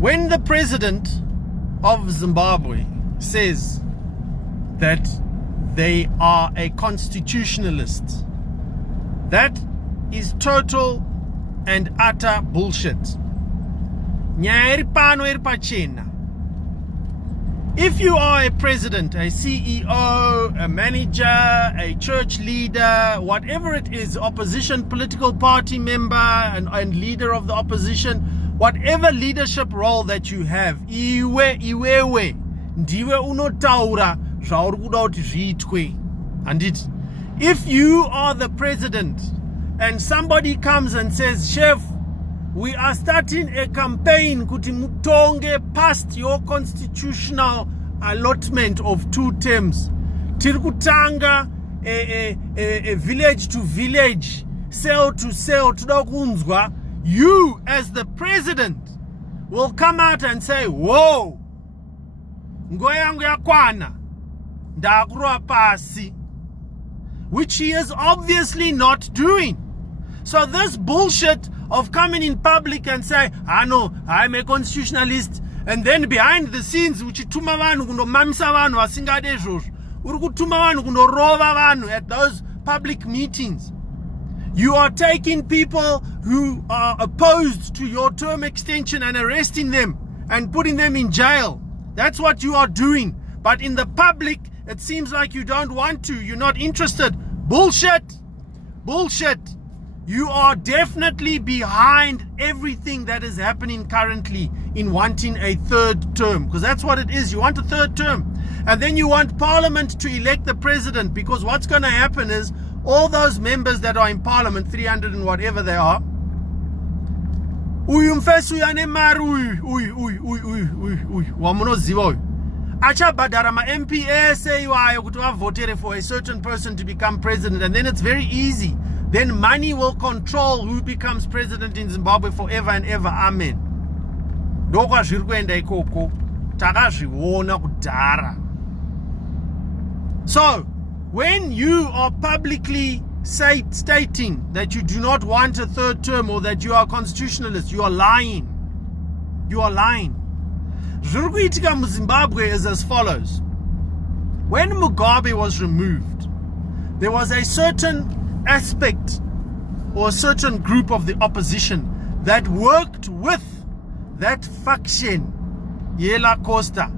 When the president of Zimbabwe says that they are a constitutionalist, that is total and utter bullshit. If you are a president, a CEO, a manager, a church leader, whatever it is, opposition political party member and leader of the opposition, whatever leadership role that you have, iwewe ndiwe unotaura zvauri kuda kuti zviitwe. Handiti? If you are the president and somebody comes and says, Chef, we are starting a campaign kuti mutonge past your constitutional allotment of 2 terms. Tiri kutanga a village to village, cell to cell, toda kunzwa. You as the president will come out and say, whoa, nguva yangu yakwana, ndakurwa pasi, which he is obviously not doing. So this bullshit of coming in public and say, no, I'm a constitutionalist, and then behind the scenes uchituma vanhu kundomamisa vanhu vasingade izvozvo, uri kutuma vanhu kundorova vanhu at those public meetings. You are taking people who are opposed to your term extension and arresting them and putting them in jail. That's what you are doing. But in the public, it seems like you don't want to. You're not interested. Bullshit. Bullshit. You are definitely behind everything that is happening currently in wanting a 3rd term. Because that's what it is. You want a 3rd term. And then you want Parliament to elect the president. Because what's going to happen is all those members that are in Parliament, 300 and whatever they are, achabhadhara ma-MP ese iwayo kuti vavotere for a certain person to become president, and then it's very easy. Then money will control who becomes president in Zimbabwe forever and ever. Amen. Ndokwazviri kuenda ikoko, takazviona kudhara. So when you are publicly stating that you do not want a 3rd term or that you are a constitutionalist, you are lying. You are lying. Zviri kuitika muZimbabwe is as follows. When Mugabe was removed, there was a certain aspect or a certain group of the opposition that worked with that faction, Yela Costa,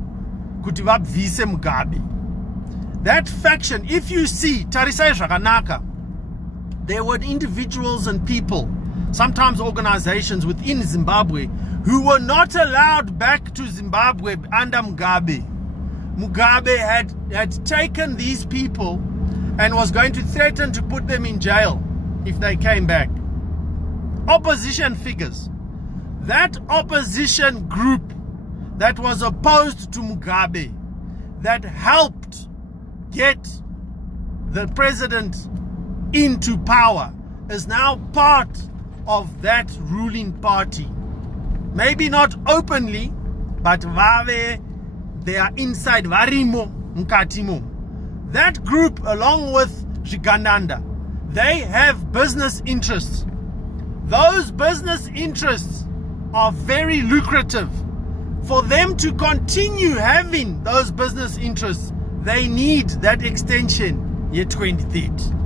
kuti vabvise Mugabe. That faction, if you see, Tarisai Shaganaka, there were individuals and people, sometimes organizations within Zimbabwe, who were not allowed back to Zimbabwe under Mugabe. Mugabe had taken these people and was going to threaten to put them in jail if they came back. Opposition figures. That opposition group that was opposed to Mugabe, that helped get the president into power, is now part of that ruling party. Maybe not openly, but they are inside varimo mkatimo. That group, along with Zvigananda, they have business interests. Those business interests are very lucrative. For them to continue having those business interests, they need that extension year 2030.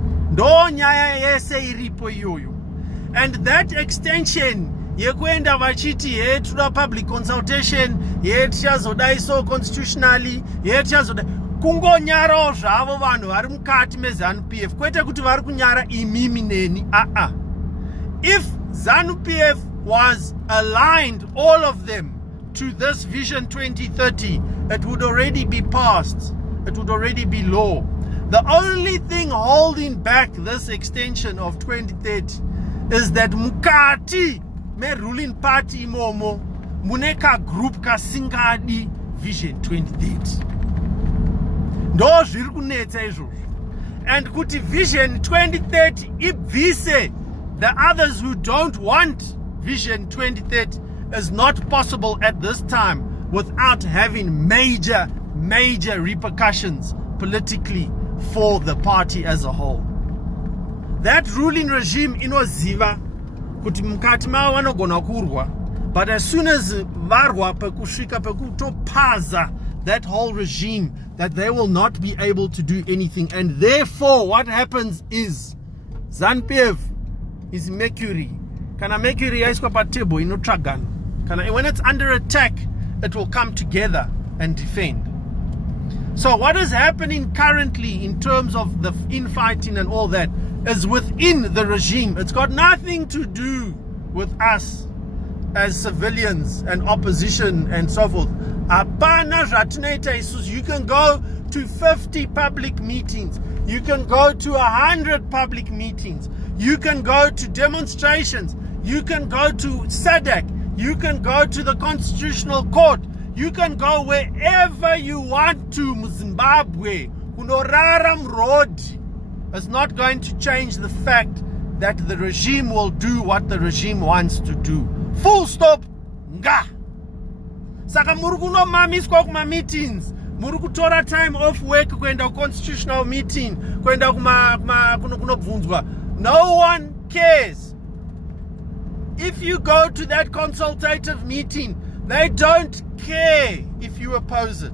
And that extension yekuenda vachiti yetoda public consultation, yetichazodai so constitutionally, yetichazodai kungonyarawo zvavo vanhu vari mukati meZANU-PF, kwete kuti vari kunyara imimi neni. If ZANU-PF was aligned, all of them, to this Vision 2030, it would already be passed. It would already be law. The only thing holding back this extension of 2030 is that mukati me ruling party momo muneka group kasingadi Vision 2030. Ndo zviri kunetsa izvozvo. And kuti Vision 2030 ibvise the others who don't want Vision 2030 is not possible at this time without having major repercussions politically for the party as a whole. That ruling regime inoziva kuti mukati mavo vanogona kurwa, but as soon as varwa pekusvika pekutopaza that whole regime, that they will not be able to do anything. And therefore what happens is ZANU-PF is mercury. Kana mercury yaiswa pa table inotragana. Kana when it's under attack, it will come together and defend. So what is happening currently in terms of the infighting and all that is within the regime. It's got nothing to do with us as civilians and opposition and so forth. You can go to 50 public meetings. You can go to 100 public meetings. You can go to demonstrations. You can go to SADC. You can go to the Constitutional Court. You can go wherever you want to. Zimbabwe, Kunoraram Road is not going to change the fact that the regime will do what the regime wants to do. Full stop. Nga. Saka murukuno mamiswa kuma meetings. Murukutora time off work kwenda constitutional meeting. Kwenda kunobvunzwa. No one cares. If you go to that consultative meeting, they don't care if you oppose it.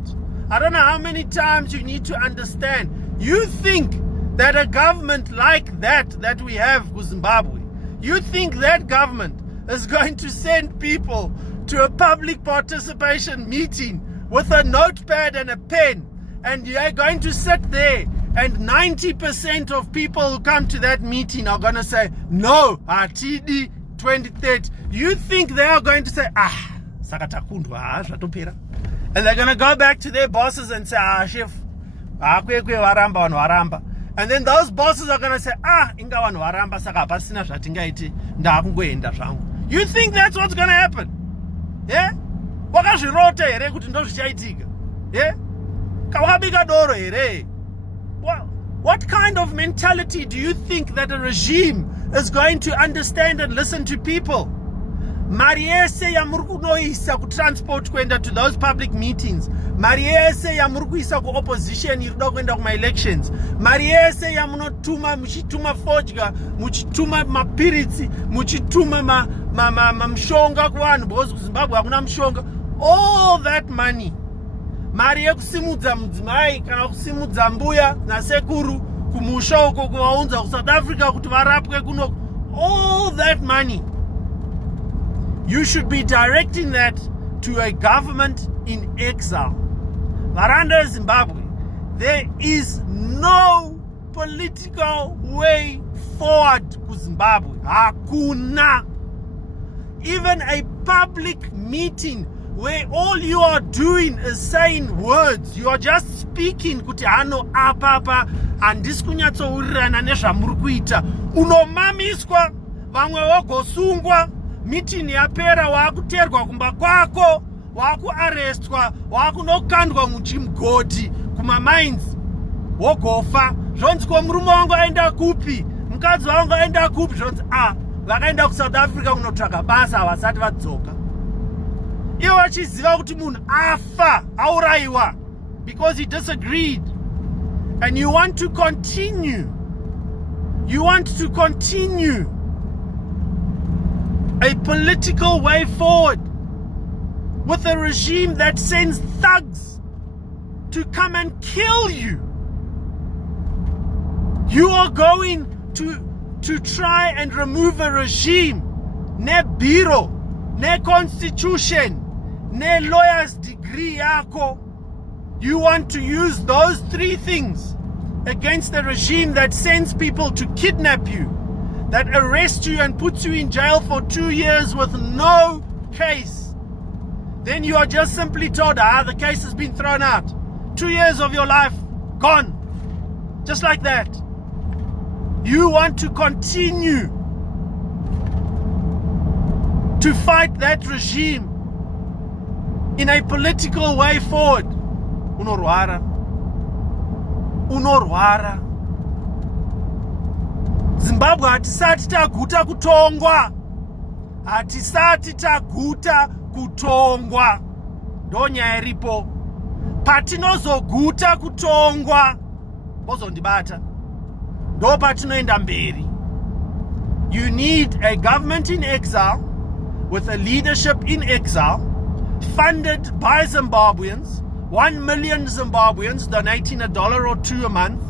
I don't know how many times you need to understand. You think that a government like that we have with Zimbabwe, you think that government is going to send people to a public participation meeting with a notepad and a pen, and you're going to sit there and 90% of people who come to that meeting are going to say, no, TD 2030. You think they are going to say, sakatakundwa, zvatopera. And they're going to go back to their bosses and say, chef, waramba. And then those bosses are going to say, inga vanhu varamba saka pasina zvatingaiti ndakungoenda zvangu. You think that's what's going to happen? Yeah? Wakazvirota here kuti ndozvichaitika? Yeah? Kawabika doro here? What kind of mentality do you think that a regime is going to understand and listen to people? Mari yese yamurukunoisa ku transport kwenda to those public meetings. Mari yese yamurukuisa ku opposition irida kwenda kuma elections. Mari yese yamunotuma muchituma fodya, muchituma mapiritsi, muchituma mshonga kuvanhu because kuZimbabwe hakuna mshonga. All that money. Mari yekusimudza mudzimai kana kusimudza mbuya nasekuru kumusha uko kuvaunza ku South Africa kuti varapwe kuno. All that money, you should be directing that to a government in exile. Varanda Zimbabwe, there is no political way forward to Zimbabwe. Hakuna. Even a public meeting where all you are doing is saying words. You are just speaking kuti hano apa handisi kunyatsowirirana nezvamuri kuita. Unomamiswa, vamwe vogosungwa. Meeting yapera wakuterwa kumba kwako, wakuarrestwa, wakunokandwa muchimugodi kuma mines wogofa. Zvonzi ko murume wangu aenda kupi, mukadzi wangu aenda kupi, zvonzi vakaenda ku South Africa kunotsvaka basa havasati vadzoka. Ivo vachiziva kuti munhu afa aurayiwa because he disagreed. And you want to continue. You want to continue a political way forward with a regime that sends thugs to come and kill you. You are going to try and remove a regime, ne biro, ne constitution, ne lawyer's degree yako. You want to use those three things against a regime that sends people to kidnap you, that arrests you and puts you in jail for 2 years with no case. Then you are just simply told, the case has been thrown out. 2 years of your life, gone. Just like that. You want to continue to fight that regime in a political way forward. Unorwara. Zimbabwe hatisati taguta kutongwa. Hatisati taguta kutongwa. Ndonyaya iripo. Patinozoguta kutongwa, bozondibata, ndo patinoenda mberi. You need a government in exile with a leadership in exile, funded by Zimbabweans, 1 million Zimbabweans donating $1 or $2 a month.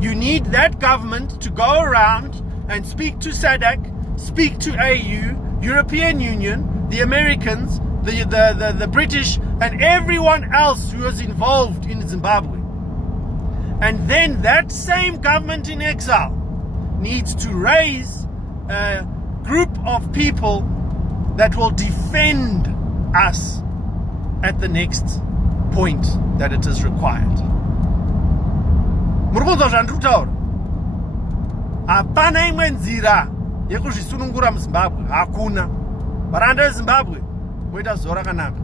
You need that government to go around and speak to SADC, speak to AU, European Union, the Americans, the British, and everyone else who is involved in Zimbabwe. And then that same government in exile needs to raise a group of people that will defend us at the next point that it is required. Murikunzwa zvandiri kutaura? Hapana imwe nzira yekuzvisunungura muZimbabwe, hakuna. Varanda veZimbabwe voita zuva rakanaka.